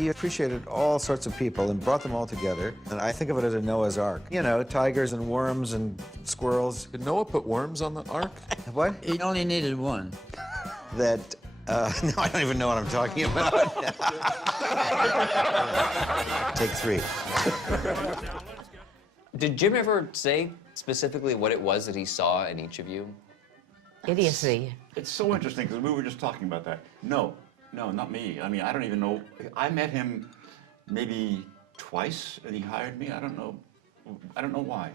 He appreciated all sorts of people and brought them all together. And I think of it as a Noah's Ark. You know, tigers and worms and squirrels. Did Noah put worms on the ark? What? He only needed one. That, no, I don't even know what I'm talking about. Take 3. Did Jim ever say specifically what it was that he saw in each of you? Idiocy. It's so interesting because we were just talking about that. No, not me. I mean, I don't even know. I met him maybe twice and he hired me. I don't know why.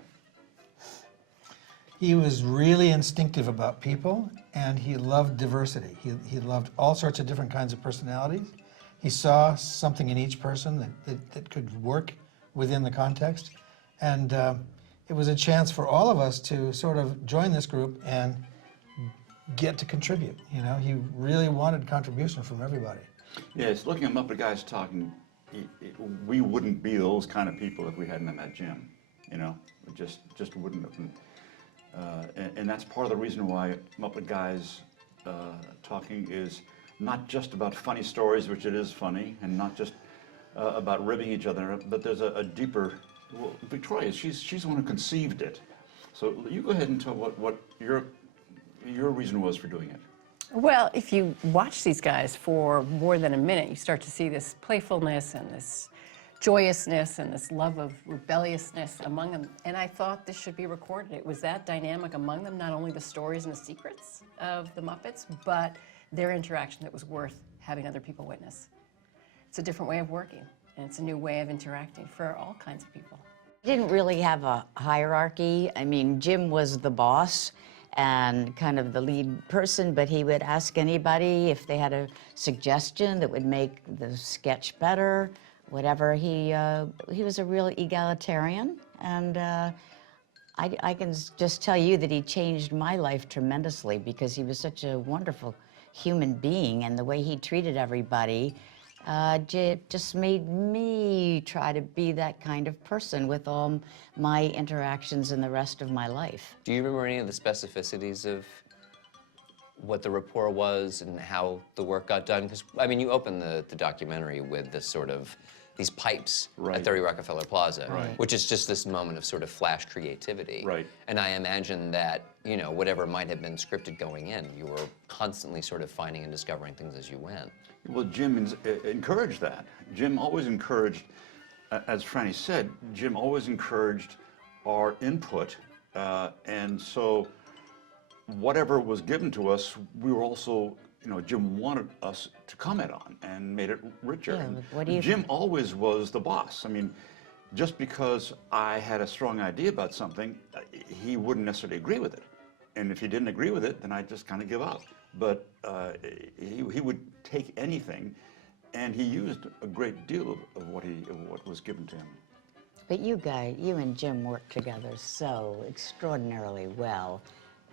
He was really instinctive about people, and he loved diversity. He loved all sorts of different kinds of personalities. He saw something in each person that could work within the context. And it was a chance for all of us to sort of join this group and get to contribute. You know, he really wanted contribution from everybody. Yes, looking at Muppet Guys Talking, we wouldn't be those kind of people if we hadn't met Jim. You know, we just wouldn't have been. And that's part of the reason why Muppet Guys Talking is not just about funny stories, which it is funny, and not just about ribbing each other, but there's a deeper. Well, Victoria, she's the one who conceived it. So you go ahead and tell what your reason was for doing it. Well, if you watch these guys for more than a minute, you start to see this playfulness and this joyousness and this love of rebelliousness among them. And I thought this should be recorded. It was that dynamic among them, not only the stories and the secrets of the Muppets, but their interaction that was worth having other people witness. It's a different way of working, and it's a new way of interacting for all kinds of people. Didn't really have a hierarchy. I mean, Jim was the boss and kind of the lead person, but he would ask anybody if they had a suggestion that would make the sketch better, whatever. He was a real egalitarian, and I can just tell you that he changed my life tremendously because he was such a wonderful human being, and the way he treated everybody just made me try to be that kind of person with all my interactions in the rest of my life. Do you remember any of the specificities of what the rapport was and how the work got done? Because, I mean, you open the documentary with this sort of, these pipes Right. at 30 Rockefeller Plaza, Right. which is just this moment of sort of flash creativity. Right. And I imagine that, you know, whatever might have been scripted going in, you were constantly sort of finding and discovering things as you went. Well, Jim encouraged that. Jim always encouraged, as Franny said, Jim always encouraged our input, and so whatever was given to us, we were also, you know, Jim wanted us to comment on and made it richer. Yeah, And what do you Jim think? always was the boss. I mean, just because I had a strong idea about something, he wouldn't necessarily agree with it. And if he didn't agree with it, then I'd just kind of give up. But he would take anything, and he used a great deal of what was given to him. But you and Jim worked together so extraordinarily well.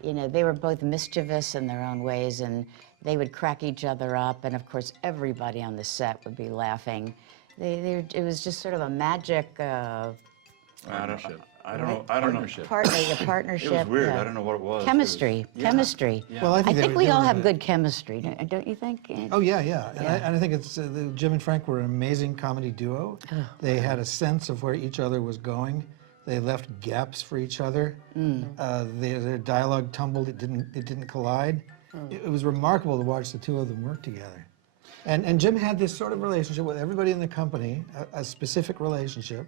You know, they were both mischievous in their own ways, and they would crack each other up, and of course everybody on the set would be laughing. It was just sort of a magic I don't know. partnership. It was weird. I don't know what it was. Chemistry. Yeah. Chemistry. Yeah. Well, I they think were- we they all were have the- good chemistry, don't you think? Oh, yeah. And I think it's Jim and Frank were an amazing comedy duo. They had a sense of where each other was going. They left gaps for each other. Their dialogue tumbled. It didn't collide. It was remarkable to watch the two of them work together. And Jim had this sort of relationship with everybody in the company, a specific relationship.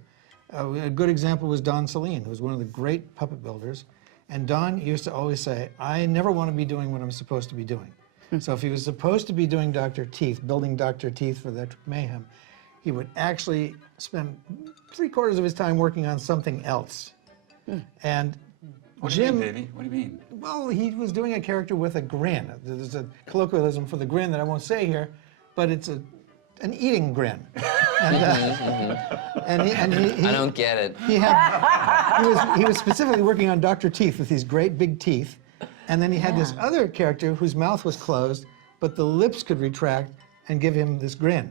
A good example was Don Saleen, who was one of the great puppet builders. And Don used to always say, I never want to be doing what I'm supposed to be doing. So if he was supposed to be doing Dr. Teeth, building Dr. Teeth for Electric Mayhem, he would actually spend 3/4 of his time working on something else. And What do Jim, you mean, baby? What do you mean? well, he was doing a character with a grin. There's a colloquialism for the grin that I won't say here, but it's an eating grin. And he I don't get it. he was specifically working on Dr. Teeth with these great big teeth, and then he had this other character whose mouth was closed, but the lips could retract and give him this grin,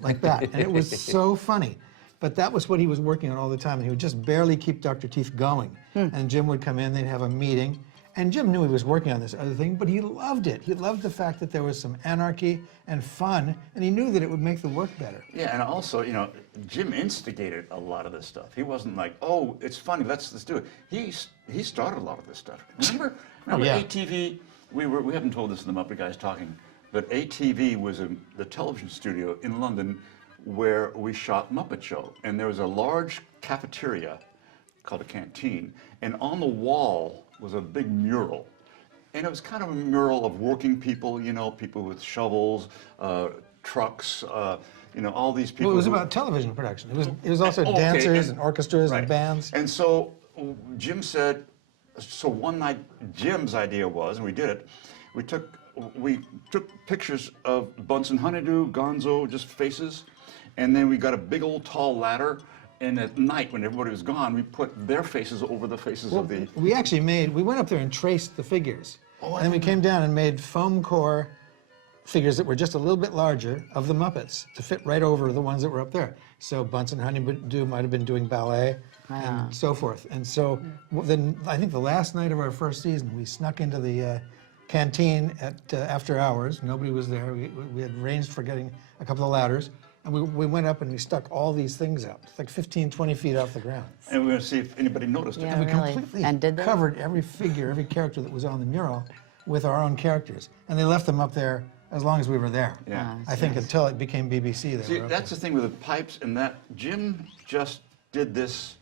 like that. And it was so funny. But that was what he was working on all the time, and he would just barely keep Dr. Teeth going. And Jim would come in, they'd have a meeting, And Jim knew he was working on this other thing, but he loved it. He loved the fact that there was some anarchy and fun, and he knew that it would make the work better. Yeah, and also, you know, Jim instigated a lot of this stuff. He wasn't like, oh, it's funny, let's do it. He started a lot of this stuff. Remember yeah. ATV? We haven't told this in the Muppet Guys Talking, but ATV was the television studio in London where we shot Muppet Show, and there was a large cafeteria called a canteen, and on the wall was a big mural. And it was kind of a mural of working people, you know, people with shovels, trucks, you know, all these people. Well, it was who- about television production. It was also Okay, dancers and orchestras right. and bands. And so Jim said, so one night Jim's idea was, and we did it, we took pictures of Bunsen Honeydew, Gonzo, just faces, and then we got a big old tall ladder, and at night when everybody was gone, we put their faces over the faces of the... We actually we went up there and traced the figures. Oh, and then we came down and made foam core figures that were just a little bit larger of the Muppets to fit right over the ones that were up there. So Bunsen Honeydew might have been doing ballet and so forth. And so then I think the last night of our first season, we snuck into the canteen at after hours. Nobody was there. We had arranged for getting a couple of ladders. And we went up and we stuck all these things out, like 15, 20 feet off the ground. And we were going to see if anybody noticed it. Yeah. And we Really? completely And did they? covered every figure, every character that was on the mural with our own characters. And they left them up there as long as we were there. Yeah. I think until it became BBC. See, that's the thing with the pipes and that. Jim just did this,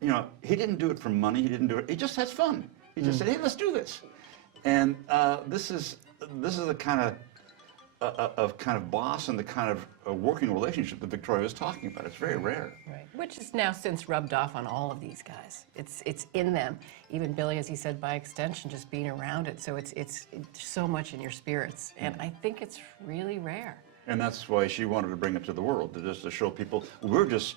you know, he didn't do it for money, he didn't do it, he just has fun. He just said, hey, let's do this. And this is the kind of boss and the kind of working relationship that Victoria was talking about. It's very rare. Right. Which is now since rubbed off on all of these guys. It's in them. Even Billy, as he said, by extension, just being around it. So it's so much in your spirits. And I think it's really rare. And that's why she wanted to bring it to the world, to show people we're just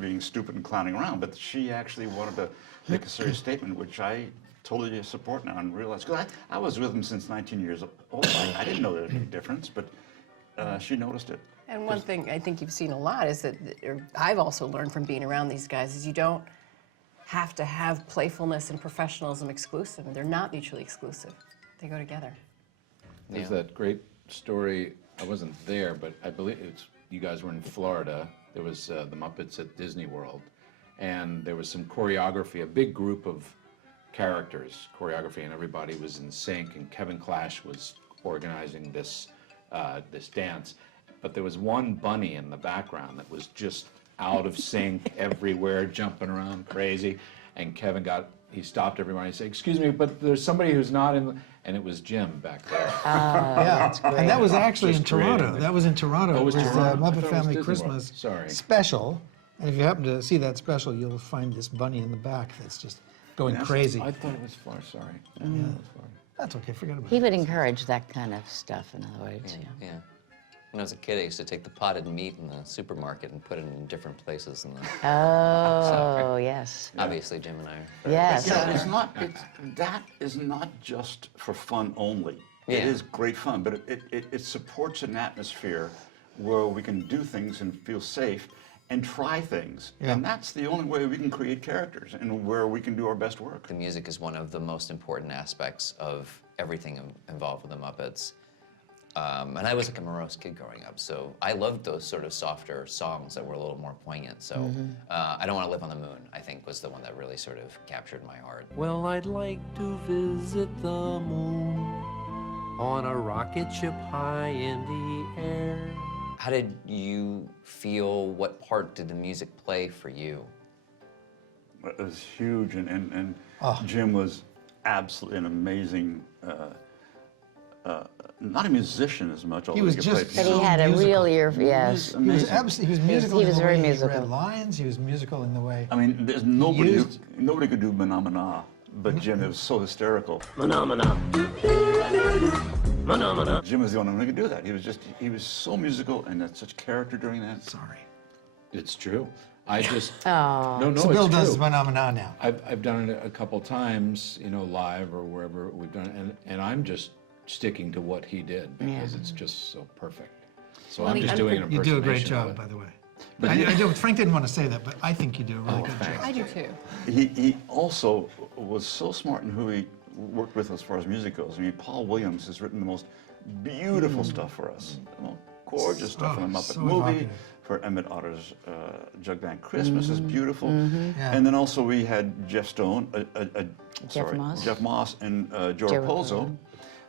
being stupid and clowning around. But she actually wanted to make a serious statement, which I totally support now and realize. Because I was with him since 19 years old. I didn't know there was any difference, but she noticed it. And one thing I think you've seen a lot is that, or I've also learned from being around these guys, is you don't have to have playfulness and professionalism exclusive. They're not mutually exclusive. They go together. There's that great story, I wasn't there, but I believe you guys were in Florida. There was the Muppets at Disney World, and there was some choreography, a big group of characters, choreography, and everybody was in sync, and Kevin Clash was organizing this dance. But there was one bunny in the background that was just out of sync everywhere, jumping around crazy. And Kevin he stopped everyone. He said, excuse me, but there's somebody who's not in, and it was Jim back there. Yeah, and that was actually in Just creating Toronto. the- That was in Toronto. Oh, it was Toronto? I thought Muppet it was Family Disney World. Christmas Sorry. special. And if you happen to see that special, you'll find this bunny in the back that's just going crazy. I thought it was Florida, sorry. Yeah. That's okay, forget about He it. would encourage that kind of stuff, in other words. Yeah. When I was a kid, I used to take the potted meat in the supermarket and put it in different places. Oh, yes. Obviously, Jim and I are. Yes. Yeah, that is not just for fun only. It Yeah. is great fun, but it supports an atmosphere where we can do things and feel safe and try things. Yeah. And that's the only way we can create characters and where we can do our best work. The music is one of the most important aspects of everything involved with the Muppets. And I was like a morose kid growing up, so I loved those sort of softer songs that were a little more poignant. So I Don't Want to Live on the Moon, I think, was the one that really sort of captured my heart. Well, I'd like to visit the moon on a rocket ship high in the air. How did you feel? What part did the music play for you? It was huge, and Jim was absolutely an amazing, not a musician as much, although was he could just play But he piano. had a musical. real ear, yes. He was musical he in was the very way musical. he read lines. He was musical in the way. I mean, there's nobody used- nobody could do Manamana, but Jim, it was so hysterical. Phenomena. Phenomena. Jim was the only one who could do that. He was so musical and had such character during that. Sorry. It's true. I just, Oh. no, So Bill it's does true. Phenomena now. I've done it a couple times, you know, live or wherever we've done it, and I'm just sticking to what he did because it's just so perfect. So I'm just doing an You do a great impersonation of job, it. by the way. I do. Frank didn't want to say that, but I think you do a really good job. I do too. He also was so smart in who he worked with as far as music goes. I mean, Paul Williams has written the most beautiful stuff for us. Gorgeous stuff in the Muppet so movie. evocative. For Emmett Otter's Jug Band Christmas is beautiful. Yeah. And then also we had Jeff Stone, Moss. Jeff Moss and Joe Joe Raposo.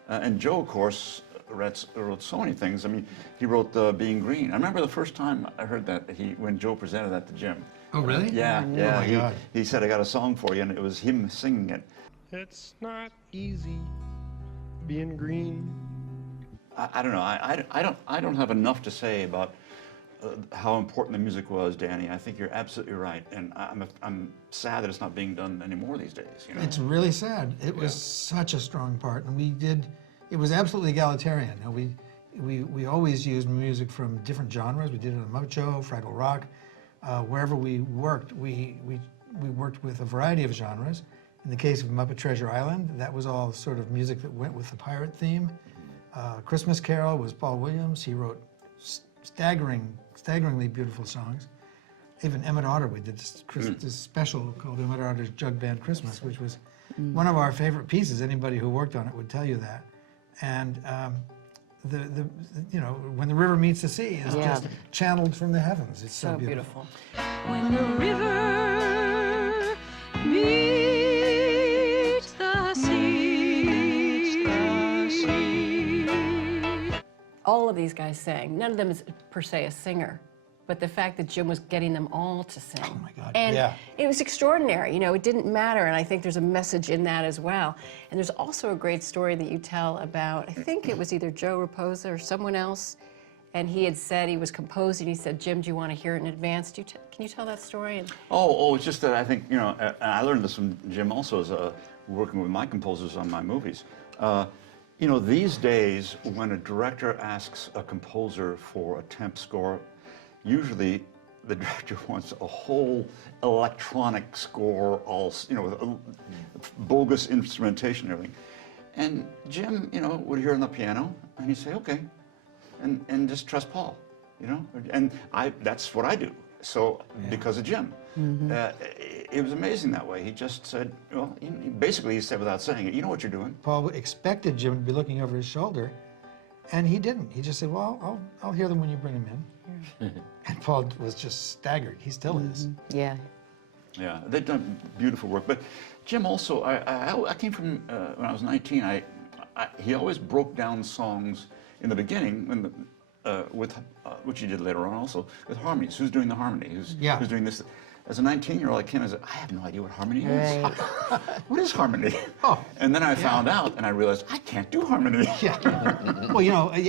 And Joe, of course, wrote so many things. I mean, he wrote Being Green. I remember the first time I heard that when Joe presented that to Jim. Oh, really? Yeah, yeah. my God. He said, I got a song for you, and it was him singing it. It's not easy being green. I don't know. I don't have enough to say about how important the music was, Danny. I think you're absolutely right, and I'm sad that it's not being done anymore these days. You know? It's really sad. It was such a strong part, and it was absolutely egalitarian. You know, we always used music from different genres. We did it on the Muppet Show, Fraggle Rock. Wherever we worked, we worked with a variety of genres. In the case of Muppet Treasure Island, that was all sort of music that went with the pirate theme. Christmas Carol was Paul Williams. He wrote staggeringly beautiful songs. Even Emmett Otter, we did this special called Emmett Otter's Jug Band Christmas, which was one of our favorite pieces. Anybody who worked on it would tell you that. And you know, when the river meets the sea is just channeled from the heavens. It's so beautiful. When the river meets the sea. All of these guys sang. None of them is per se a singer, but the fact that Jim was getting them all to sing. Oh my God, and yeah. it was extraordinary. You know, it didn't matter, and I think there's a message in that as well. And there's also a great story that you tell about, I think it was either Joe Raposo or someone else, and he had said he was composing. He said, Jim, do you want to hear it in advance? Can you tell that story? Oh, it's just that I think, you know, and I learned this from Jim also as working with my composers on my movies. You know, these days, when a director asks a composer for a temp score, usually the director wants a whole electronic score, all, you know, with bogus instrumentation and everything. And Jim, you know, would hear on the piano, and he'd say, okay, and just trust Paul, you know? And that's what I do. So, because of Jim. It was amazing that way. He just said, well, basically he said without saying it, you know what you're doing. Paul expected Jim to be looking over his shoulder, and he didn't. He just said, well, I'll hear them when you bring them in. And Paul was just staggered. He still is. Yeah. Yeah, they've done beautiful work. But Jim also, I came from, when I was 19, he always broke down songs in the beginning when which he did later on also, with harmonies. Who's doing the harmony? Who's doing this? As a 19-year-old, I came and said, I have no idea what harmony is. Right. What is harmony? Oh, and then I found out, and I realized, I can't do harmony. Yeah. Well, you know, I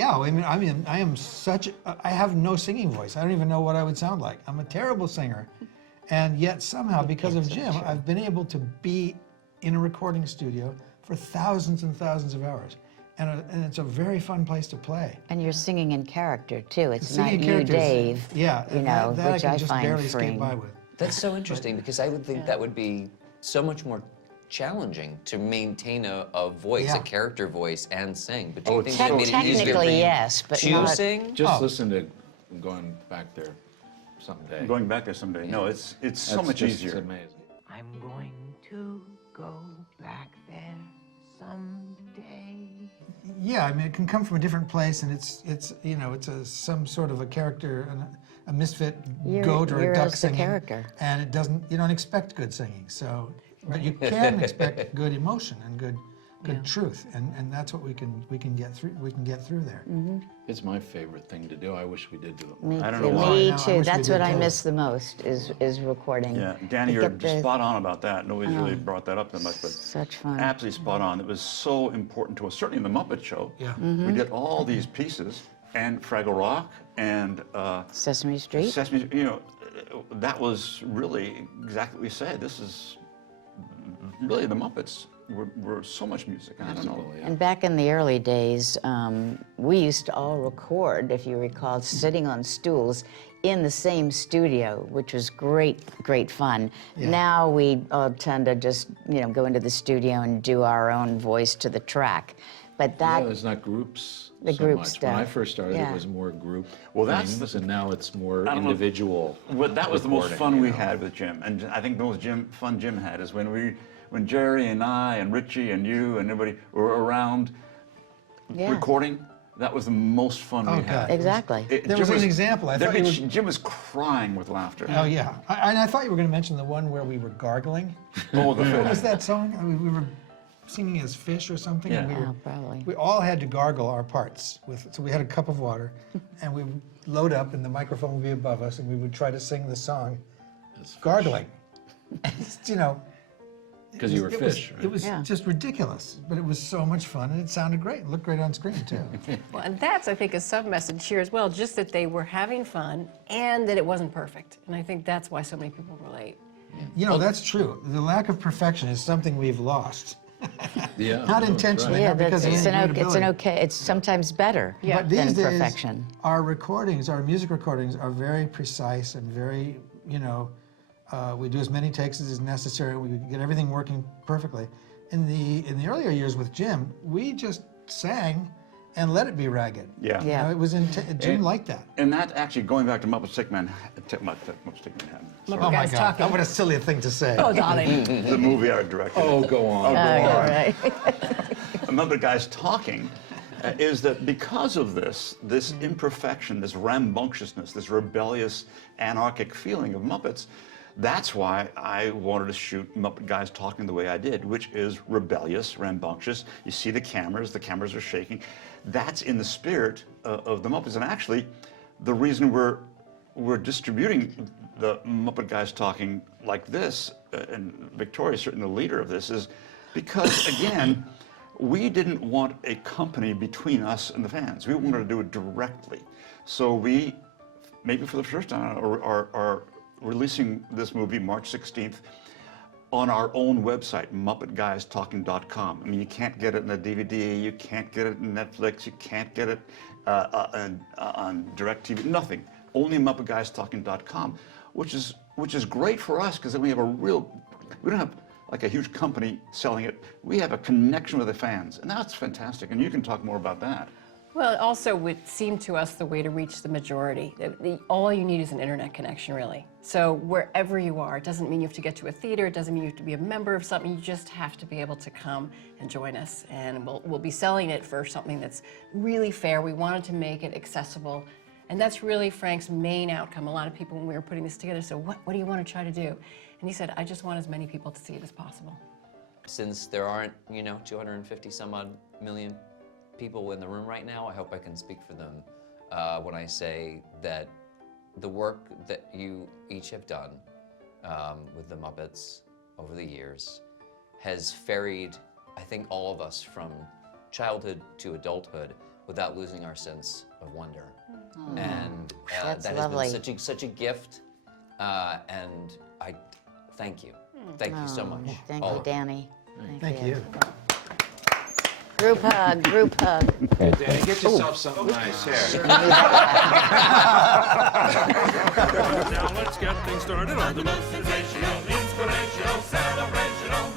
have no singing voice. I don't even know what I would sound like. I'm a terrible singer. And yet somehow, because of Jim, I've been able to be in a recording studio for thousands and thousands of hours. And it's a very fun place to play. And you're singing in character, too. It's not Singing you, characters, Dave. Yeah, you know, that which I I can just find barely freeing. skate by with. That's so interesting because I would think that would be so much more challenging to maintain a voice, a character voice, and sing. But do you think that made it easier for Technically, you yes, but to not. sing? Just listen to Going Back There Someday. Going back there someday. No, it's so much It's easier. amazing. I'm going to go back there someday. Yeah, I mean, it can come from a different place, and it's you know, it's some sort of a character, a misfit goat or you're a duck as the singing, character. and you don't expect good singing. So, but you can expect good emotion and good truth, and that's what we can get through. We can get through there. It's my favorite thing to do. I wish we did do it. Me I don't too. know why. Me No, I too. wish we That's did what I too. miss the most is recording. Yeah, Danny, You you're get the- spot on about that. Nobody's really brought that up that much, but Such fun. absolutely spot on. It was so important to us, certainly in the Muppet Show. Yeah. We did all these pieces, and Fraggle Rock, and Sesame Street. Sesame, you know, that was really exactly what we said. This is really the Muppets were so much music. I don't know. Absolutely, yeah. And back in the early days, we used to all record, if you recall, sitting on stools in the same studio, which was great fun. Yeah. Now we all tend to just, you know, go into the studio and do our own voice to the track. But that, Yeah, there's not groups The so group much. When I stuff, first started, yeah. it was more group Well, that's things, and now it's more I don't know. individual. Well, that was the most recording, fun you we know. had with Jim, and I think the most fun Jim had is when when Jerry and I and Richie and you and everybody were around Yeah. recording, that was the most fun we had. God. Exactly. There was an example. I thought you were- Jim was crying with laughter. Oh yeah, and I thought you were going to mention the one where we were gargling. Oh, the What was fish. that song? I mean, we were singing as fish or something. And we Yeah. were, Oh, probably. We all had to gargle our parts so we had a cup of water, and we would load up, and the microphone would be above us, and we would try to sing the song, gargling. Just, you know. Because you were it was- fish, right? It was Yeah. just ridiculous, but it was so much fun, and it sounded great. It looked great on screen too. Well, and that's, I think, a sub-message here as well, just that they were having fun and that it wasn't perfect. And I think that's why so many people relate. You know, that's true. The lack of perfection is something we've lost. Yeah. Not no, that's intentionally, right. Yeah, not because of it's any an ability. okay. It's sometimes better Yeah. But these than days, perfection. our recordings, our music recordings, are very precise and very, you know, we do as many takes as is necessary. We get everything working perfectly. In the earlier years with Jim, we just sang and let it be ragged. Yeah. You Yeah. know, it was Jim liked that. And that actually, going back to Muppet Stick Manhattan, Muppet Oh my Guys God! Talking. What a silly thing to say. Oh, darling. the movie I directed. Oh, go on. Right. Muppet Guys Talking is that because of this imperfection, this rambunctiousness, this rebellious, anarchic feeling of Muppets, that's why I wanted to shoot Muppet Guys Talking the way I did, which is rebellious, rambunctious. You see the cameras are shaking. That's in the spirit of the Muppets. And actually, the reason we're distributing the Muppet Guys Talking like this, and Victoria's certainly the leader of this, is because, again, we didn't want a company between us and the fans. We wanted to do it directly. So we, maybe for the first time, are releasing this movie March 16th on our own website, MuppetGuysTalking.com. I mean, you can't get it in a DVD, you can't get it in Netflix, you can't get it on DirecTV, nothing. Only MuppetGuysTalking.com, which is great for us because then we have we don't have like a huge company selling it. We have a connection with the fans, and that's fantastic. And you can talk more about that. Well, it also would seem to us the way to reach the majority. All you need is an internet connection, really. So wherever you are, it doesn't mean you have to get to a theater, it doesn't mean you have to be a member of something, you just have to be able to come and join us. And we'll be selling it for something that's really fair. We wanted to make it accessible. And that's really Frank's main outcome. A lot of people, when we were putting this together, said, what do you want to try to do? And he said, I just want as many people to see it as possible. Since there aren't, 250 some odd million people in the room right now, I hope I can speak for them when I say that the work that you each have done with the Muppets over the years has ferried, I think, all of us from childhood to adulthood without losing our sense of wonder. And That's that lovely. has been such a gift, and I thank you. Thank you so much. Thank all you, of you. Danny. Thank you. Group hug, group hug. Danny, get yourself something nice here. Now let's get things started on the most sensational, inspirational, celebrational